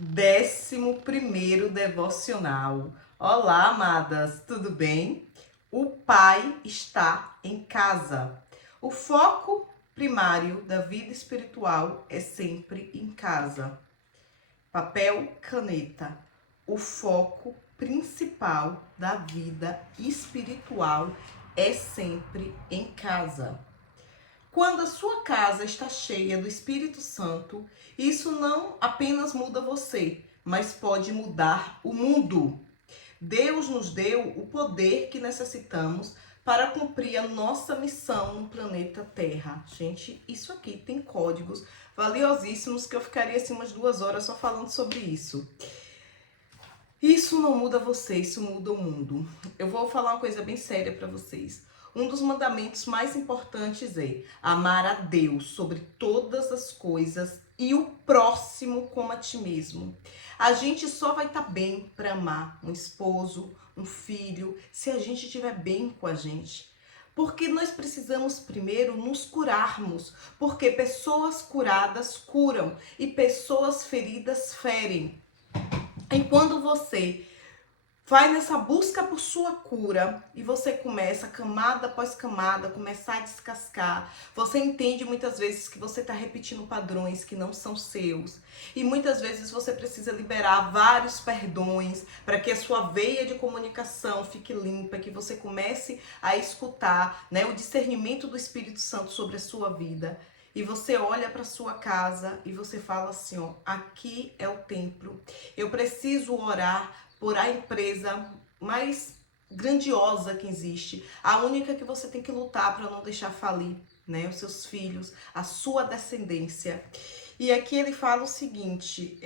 11º devocional. Olá, amadas, tudo bem? O Pai está em casa. O foco primário da vida espiritual é sempre em casa. Papel, caneta. O foco principal da vida espiritual é sempre em casa. Quando a sua casa está cheia do Espírito Santo, isso não apenas muda você, mas pode mudar o mundo. Deus nos deu o poder que necessitamos para cumprir a nossa missão no planeta Terra. Gente, isso aqui tem códigos valiosíssimos que eu ficaria assim umas 2 horas só falando sobre isso. Isso não muda você, isso muda o mundo. Eu vou falar uma coisa bem séria para vocês. Um dos mandamentos mais importantes é amar a Deus sobre todas as coisas e o próximo como a ti mesmo. A gente só vai estar bem para amar um esposo, um filho, se a gente estiver bem com a gente. Porque nós precisamos primeiro nos curarmos, porque pessoas curadas curam e pessoas feridas ferem. E quando você vai nessa busca por sua cura e você começa, camada após camada, começar a descascar, você entende muitas vezes que você está repetindo padrões que não são seus. E muitas vezes você precisa liberar vários perdões para que a sua veia de comunicação fique limpa, que você comece a escutar, né, o discernimento do Espírito Santo sobre a sua vida. E você olha para sua casa e você fala assim, ó, aqui é o templo. Eu preciso orar por a empresa mais grandiosa que existe, a única que você tem que lutar para não deixar falir, né, os seus filhos, a sua descendência. E aqui ele fala o seguinte,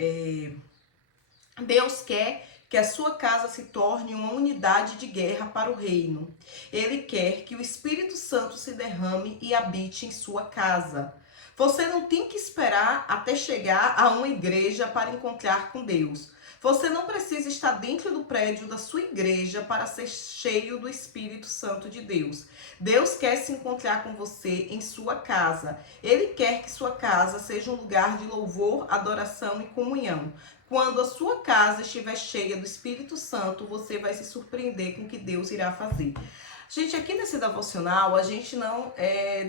Deus quer que a sua casa se torne uma unidade de guerra para o reino. Ele quer que o Espírito Santo se derrame e habite em sua casa. Você não tem que esperar até chegar a uma igreja para encontrar com Deus. Você não precisa estar dentro do prédio da sua igreja para ser cheio do Espírito Santo de Deus. Deus quer se encontrar com você em sua casa. Ele quer que sua casa seja um lugar de louvor, adoração e comunhão. Quando a sua casa estiver cheia do Espírito Santo, você vai se surpreender com o que Deus irá fazer. Gente, aqui nesse devocional, a gente não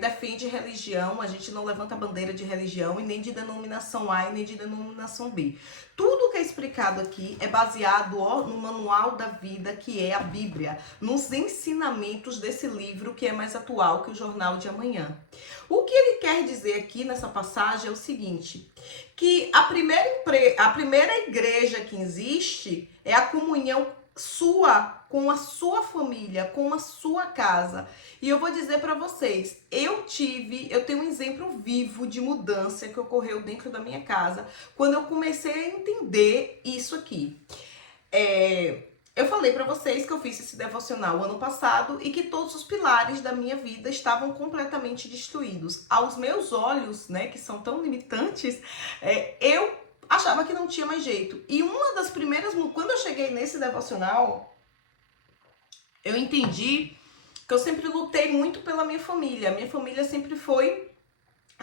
defende religião, a gente não levanta bandeira de religião e nem de denominação A e nem de denominação B. Tudo que é explicado aqui é baseado no manual da vida, que é a Bíblia, nos ensinamentos desse livro que é mais atual que o Jornal de Amanhã. O que ele quer dizer aqui nessa passagem é o seguinte, que a primeira igreja que existe é a comunhão sua com a sua família, com a sua casa. E eu vou dizer para vocês, eu tenho um exemplo vivo de mudança que ocorreu dentro da minha casa quando eu comecei a entender isso aqui. Eu falei para vocês que eu fiz esse devocional ano passado e que todos os pilares da minha vida estavam completamente destruídos. Aos meus olhos, né, que são tão limitantes, eu achava que não tinha mais jeito. E uma das primeiras, quando eu cheguei nesse devocional, eu entendi que eu sempre lutei muito pela minha família. Minha família sempre foi,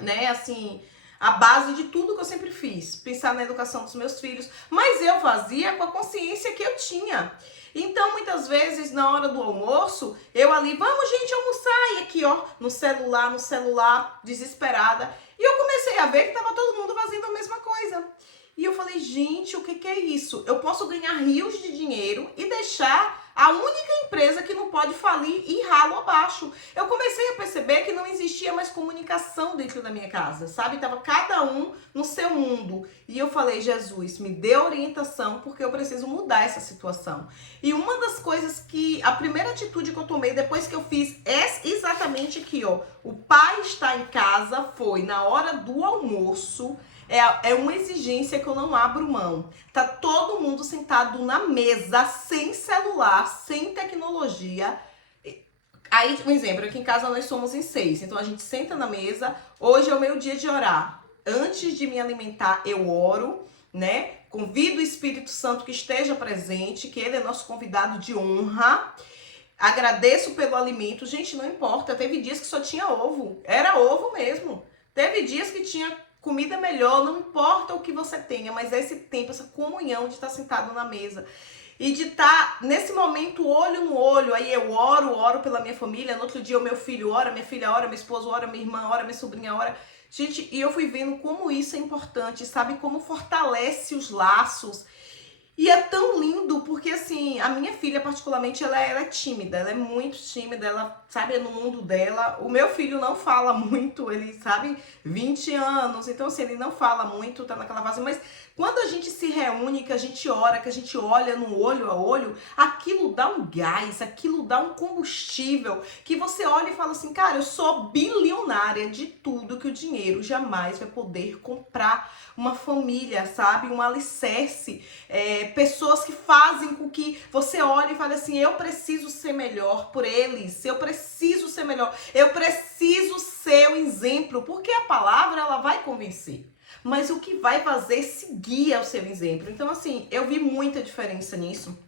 né, assim, a base de tudo que eu sempre fiz. Pensar na educação dos meus filhos. Mas eu fazia com a consciência que eu tinha. Então, muitas vezes, na hora do almoço, eu ali, vamos, gente, almoçar. E aqui, ó, no celular, desesperada. E eu comecei a ver que tava todo mundo fazendo a mesma coisa. E eu falei, gente, o que é isso? Eu posso ganhar rios de dinheiro e deixar a única empresa que não pode falir ir ralo abaixo. Eu comecei a perceber que não existia mais comunicação dentro da minha casa, sabe? Tava cada um no seu mundo. E eu falei, Jesus, me dê orientação porque eu preciso mudar essa situação. E uma das coisas a primeira atitude que eu tomei depois que eu fiz é exatamente aqui, ó. O pai está em casa, foi na hora do almoço. É uma exigência que eu não abro mão. Tá todo mundo sentado na mesa, sem celular, sem tecnologia. Aí, um exemplo, aqui em casa nós somos em 6. Então a gente senta na mesa. Hoje é o meu dia de orar. Antes de me alimentar, eu oro, né? Convido o Espírito Santo que esteja presente, que ele é nosso convidado de honra. Agradeço pelo alimento. Gente, não importa. Teve dias que só tinha ovo. Era ovo mesmo. Teve dias que tinha comida melhor, não importa o que você tenha, mas esse tempo, essa comunhão de estar sentado na mesa e de estar nesse momento olho no olho. Aí eu oro pela minha família, no outro dia o meu filho ora, minha filha ora, meu esposo ora, minha irmã ora, minha sobrinha ora. Gente, e eu fui vendo como isso é importante, sabe? Como fortalece os laços. E é tão lindo, porque assim, a minha filha particularmente, ela é tímida, ela é muito tímida, ela, sabe, é no mundo dela. O meu filho não fala muito, ele, sabe, 20 anos, então assim, ele não fala muito, tá naquela fase, mas quando a gente se reúne, que a gente ora, que a gente olha no olho a olho, aquilo dá um gás, aquilo dá um combustível, que você olha e fala assim, cara, eu sou bilionária de tudo que o dinheiro jamais vai poder comprar. Uma família, sabe, um alicerce, pessoas que fazem com que você olhe e fale assim, eu preciso ser melhor por eles, eu preciso ser melhor, eu preciso ser o exemplo, porque a palavra ela vai convencer. Mas o que vai fazer é seguir o seu exemplo. Então, assim, eu vi muita diferença nisso.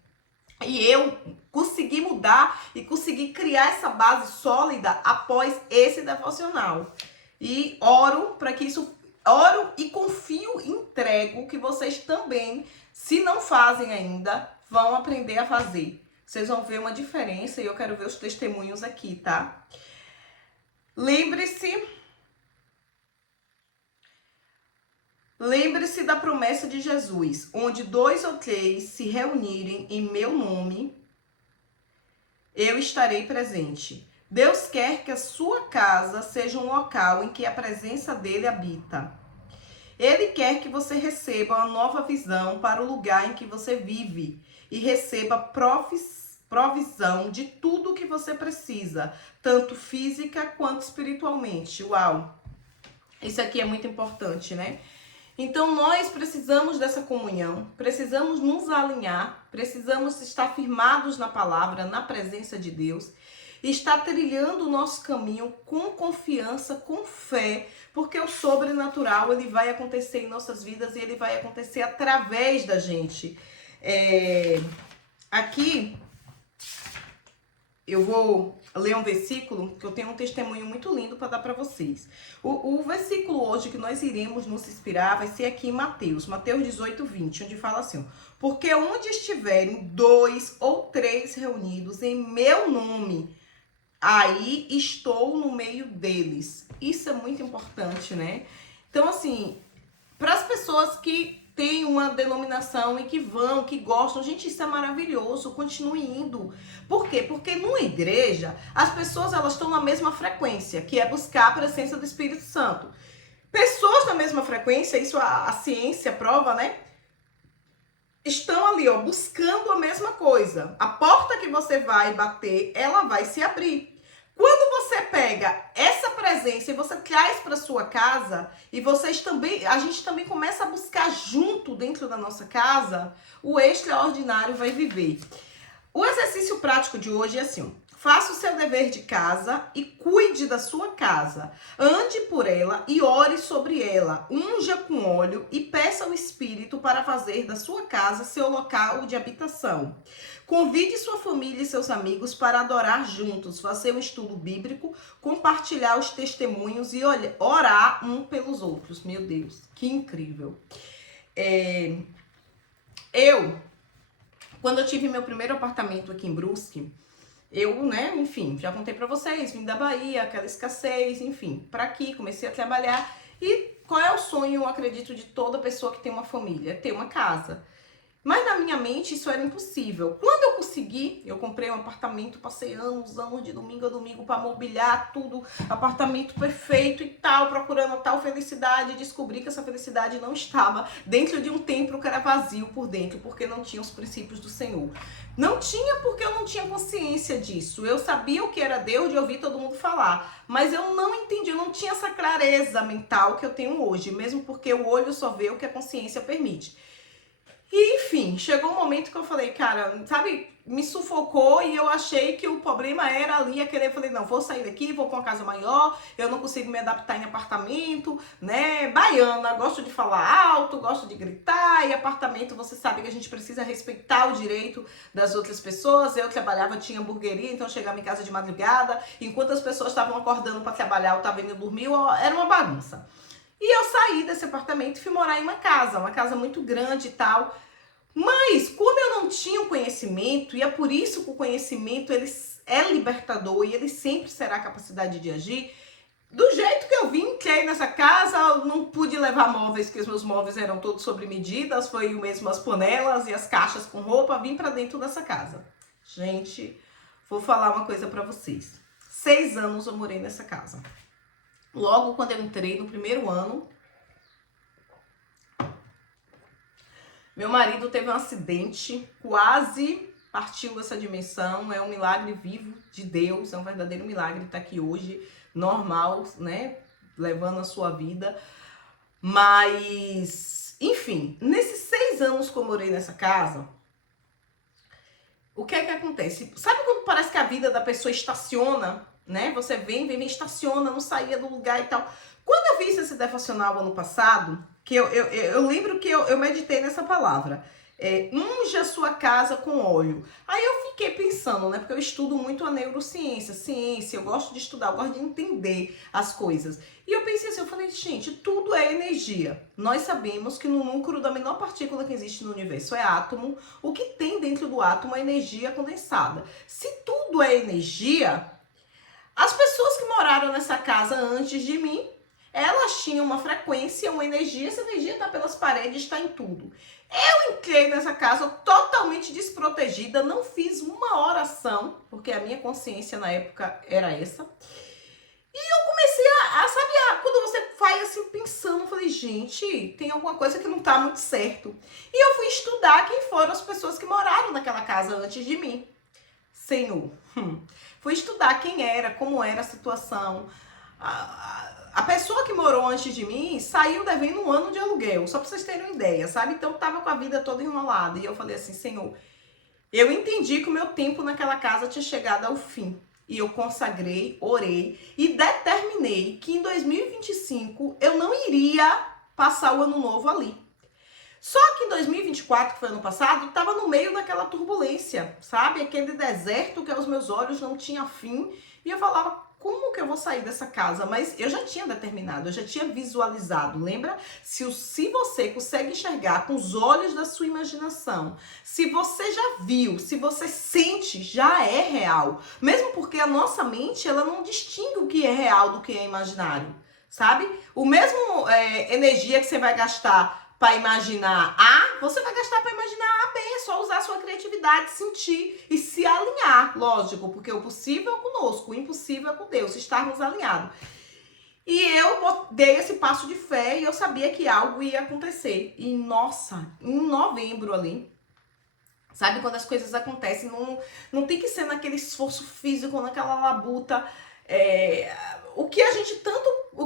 E eu consegui mudar e consegui criar essa base sólida após esse devocional. E oro para que isso... Oro e confio e entrego que vocês também, se não fazem ainda, vão aprender a fazer. Vocês vão ver uma diferença e eu quero ver os testemunhos aqui, tá? Lembre-se da promessa de Jesus, onde 2 ou 3 se reunirem em meu nome, eu estarei presente. Deus quer que a sua casa seja um local em que a presença dele habita. Ele quer que você receba uma nova visão para o lugar em que você vive e receba provisão de tudo o que você precisa, tanto física quanto espiritualmente. Uau! Isso aqui é muito importante, né? Então, nós precisamos dessa comunhão, precisamos nos alinhar, precisamos estar firmados na palavra, na presença de Deus, e estar trilhando o nosso caminho com confiança, com fé, porque o sobrenatural ele vai acontecer em nossas vidas e ele vai acontecer através da gente. Aqui, eu vou ler um versículo que eu tenho um testemunho muito lindo para dar para vocês. O versículo hoje que nós iremos nos inspirar vai ser aqui em Mateus 18, 20, onde fala assim, porque onde estiverem 2 ou 3 reunidos em meu nome, aí estou no meio deles. Isso é muito importante, né? Então, assim, para as pessoas que têm uma denominação e que vão, que gostam, gente, isso é maravilhoso, continue indo. Por quê? Porque numa igreja, as pessoas elas estão na mesma frequência, que é buscar a presença do Espírito Santo. Pessoas na mesma frequência, isso a ciência prova, né? Estão ali, ó, buscando a mesma coisa. A porta que você vai bater, ela vai se abrir. Quando você pega essa presença e você traz para sua casa e a gente também começa a buscar junto dentro da nossa casa, o extraordinário vai viver. O exercício prático de hoje é assim, faça o seu dever de casa e cuide da sua casa. Ande por ela e ore sobre ela. Unja com óleo e peça ao Espírito para fazer da sua casa seu local de habitação. Convide sua família e seus amigos para adorar juntos, fazer um estudo bíblico, compartilhar os testemunhos e orar um pelos outros. Meu Deus, que incrível. Quando eu tive meu primeiro apartamento aqui em Brusque, eu, né, enfim, já contei pra vocês, vim da Bahia, aquela escassez, enfim, pra aqui, comecei a trabalhar. E qual é o sonho, eu acredito, de toda pessoa que tem uma família? Ter uma casa. Mas na minha mente isso era impossível. Quando eu consegui, eu comprei um apartamento, passei anos de domingo a domingo para mobiliar tudo, apartamento perfeito e tal, procurando tal felicidade, descobri que essa felicidade não estava dentro de um templo que era vazio por dentro, porque não tinha os princípios do Senhor. Não tinha porque eu não tinha consciência disso. Eu sabia o que era Deus de ouvir todo mundo falar, mas eu não entendi, eu não tinha essa clareza mental que eu tenho hoje, mesmo porque o olho só vê o que a consciência permite. E, enfim, chegou um momento que eu falei, cara, sabe, me sufocou e eu achei que o problema era ali, eu falei, não, vou sair daqui, vou para uma casa maior, eu não consigo me adaptar em apartamento, né, baiana, gosto de falar alto, gosto de gritar, e apartamento, você sabe que a gente precisa respeitar o direito das outras pessoas. Eu trabalhava, tinha hamburgueria, então eu chegava em casa de madrugada, enquanto as pessoas estavam acordando para trabalhar, eu estava indo dormir, era uma bagunça. E eu saí desse apartamento e fui morar em uma casa muito grande e tal. Mas, como eu não tinha o conhecimento, e é por isso que o conhecimento ele é libertador e ele sempre será a capacidade de agir, do jeito que eu vim, entrei nessa casa, eu não pude levar móveis, porque os meus móveis eram todos sobre medidas, foi o mesmo as panelas e as caixas com roupa, vim pra dentro dessa casa. Gente, vou falar uma coisa pra vocês. 6 anos eu morei nessa casa. Logo quando eu entrei, no primeiro ano, meu marido teve um acidente, quase partiu dessa dimensão. É um milagre vivo de Deus, é um verdadeiro milagre estar aqui hoje, normal, né? Levando a sua vida. Mas, enfim, nesses 6 anos que eu morei nessa casa, o que é que acontece? Sabe quando parece que a vida da pessoa estaciona, né? Você vem, estaciona, não saía do lugar e tal. Quando eu fiz esse devocional ano passado, que eu lembro que eu meditei nessa palavra, unge a sua casa com óleo. Aí eu fiquei pensando, né, porque eu estudo muito a neurociência, ciência, eu gosto de estudar, eu gosto de entender as coisas. E eu pensei assim, eu falei, gente, tudo é energia. Nós sabemos que no núcleo da menor partícula que existe no universo é átomo, o que tem dentro do átomo é energia condensada. Se tudo é energia, as pessoas que moraram nessa casa antes de mim, elas tinham uma frequência, uma energia, essa energia está pelas paredes, está em tudo. Eu entrei nessa casa totalmente desprotegida, não fiz uma oração, porque a minha consciência na época era essa. E eu comecei sabe, quando você vai assim pensando, eu falei, gente, tem alguma coisa que não está muito certo. E eu fui estudar quem foram as pessoas que moraram naquela casa antes de mim. Senhor, fui estudar quem era, como era a situação. A pessoa que morou antes de mim saiu devendo 1 ano de aluguel, só pra vocês terem uma ideia, sabe? Então eu tava com a vida toda enrolada. E eu falei assim, Senhor, eu entendi que o meu tempo naquela casa tinha chegado ao fim. E eu consagrei, orei e determinei que em 2025 eu não iria passar o ano novo ali. Só que em 2024, que foi ano passado, estava no meio daquela turbulência, sabe? Aquele deserto que aos meus olhos não tinha fim. E eu falava, como que eu vou sair dessa casa? Mas eu já tinha determinado, eu já tinha visualizado. Lembra? Se você consegue enxergar com os olhos da sua imaginação, se você já viu, se você sente, já é real. Mesmo porque a nossa mente, ela não distingue o que é real do que é imaginário, sabe? O mesmo energia que você vai gastar para imaginar A, você vai gastar para imaginar A, B. É só usar a sua criatividade, sentir e se alinhar, lógico, porque o possível é conosco, o impossível é com Deus, estarmos alinhados. E eu dei esse passo de fé e eu sabia que algo ia acontecer. E, nossa, em novembro ali, sabe, quando as coisas acontecem, não tem que ser naquele esforço físico, naquela labuta, o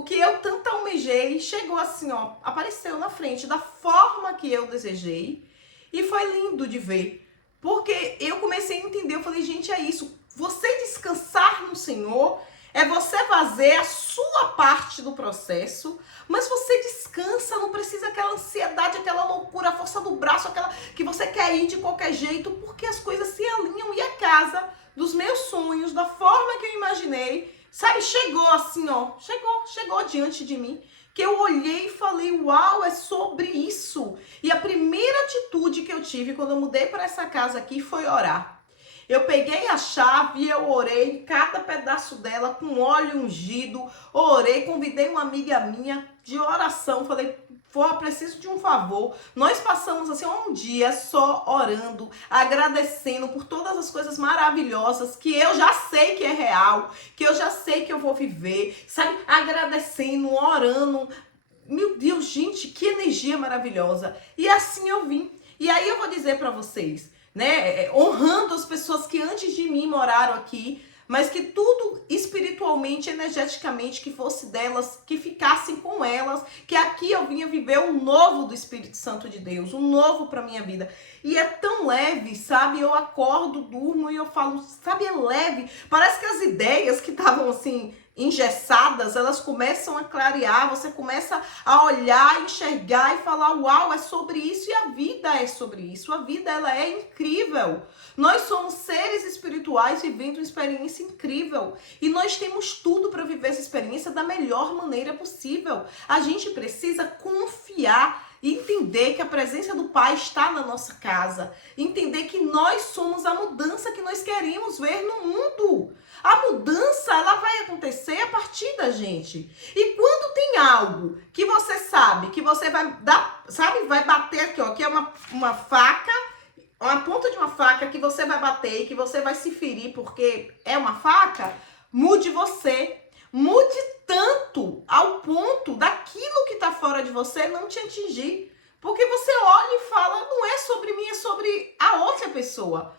que eu tanto almejei, chegou assim, ó, apareceu na frente da forma que eu desejei e foi lindo de ver, porque eu comecei a entender, eu falei, gente, é isso, você descansar no Senhor é você fazer a sua parte do processo, mas você descansa, não precisa aquela ansiedade, aquela loucura, a força do braço, aquela que você quer ir de qualquer jeito, porque as coisas se alinham e a casa dos meus sonhos, da forma que eu imaginei, sabe, chegou assim, ó, chegou diante de mim, que eu olhei e falei, uau, é sobre isso. E a primeira atitude que eu tive quando eu mudei para essa casa aqui foi orar. Eu peguei a chave e eu orei cada pedaço dela com óleo ungido, orei, convidei uma amiga minha de oração, falei, preciso de um favor. Nós passamos assim um dia só orando, agradecendo por todas as coisas maravilhosas que eu já sei que é real, que eu já sei que eu vou viver, sabe? Agradecendo, orando. Meu Deus, gente, que energia maravilhosa. E assim eu vim. E aí eu vou dizer para vocês, né, honrando as pessoas que antes de mim moraram aqui, mas que tudo espiritualmente, energeticamente, que fosse delas, que ficassem com elas, que aqui eu vinha viver um novo do Espírito Santo de Deus, um novo para minha vida. E é tão leve, sabe? Eu acordo, durmo e eu falo, sabe, é leve. Parece que as ideias que estavam assim, engessadas, elas começam a clarear, você começa a olhar, enxergar e falar, uau, é sobre isso, e a vida é sobre isso. A vida, ela é incrível. Nós somos seres espirituais vivendo uma experiência incrível e nós temos tudo para viver essa experiência da melhor maneira possível. A gente precisa confiar e entender que a presença do Pai está na nossa casa. Entender que nós somos a mudança que nós queremos ver no mundo. A mudança, ela vai acontecer a partir da gente. E quando tem algo que você sabe, que você vai dar, sabe, vai bater aqui, ó, que é uma faca, uma ponta de uma faca que você vai bater e que você vai se ferir porque é uma faca, mude você. Mude tanto ao ponto daquilo que está fora de você não te atingir. Porque você olha e fala, não é sobre mim, é sobre a outra pessoa.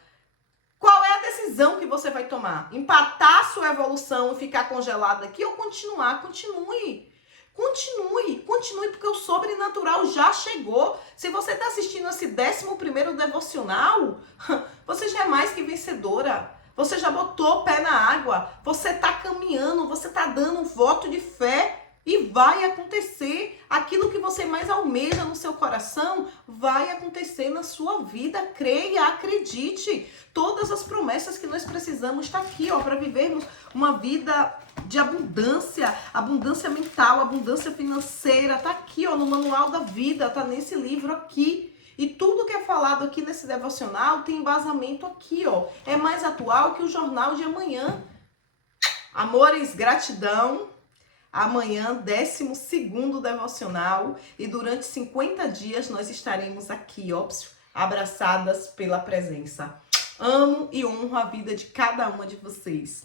Qual é a decisão que você vai tomar? Empatar a sua evolução e ficar congelado aqui ou continuar? Continue. Continue, porque o sobrenatural já chegou. Se você está assistindo esse 11º devocional, você já é mais que vencedora. Você já botou o pé na água, você está caminhando, você está dando um voto de fé e vai acontecer. Aquilo que você mais almeja no seu coração vai acontecer na sua vida. Creia, acredite. Todas as promessas que nós precisamos estão aqui, ó, para vivermos uma vida de abundância, abundância mental, abundância financeira. Está aqui, ó, no manual da vida, está nesse livro aqui. E tudo que é falado aqui nesse devocional tem embasamento aqui, ó. É mais atual que o jornal de amanhã. Amores, gratidão. Amanhã, 12º devocional. E durante 50 dias nós estaremos aqui, ó, abraçadas pela presença. Amo e honro a vida de cada uma de vocês.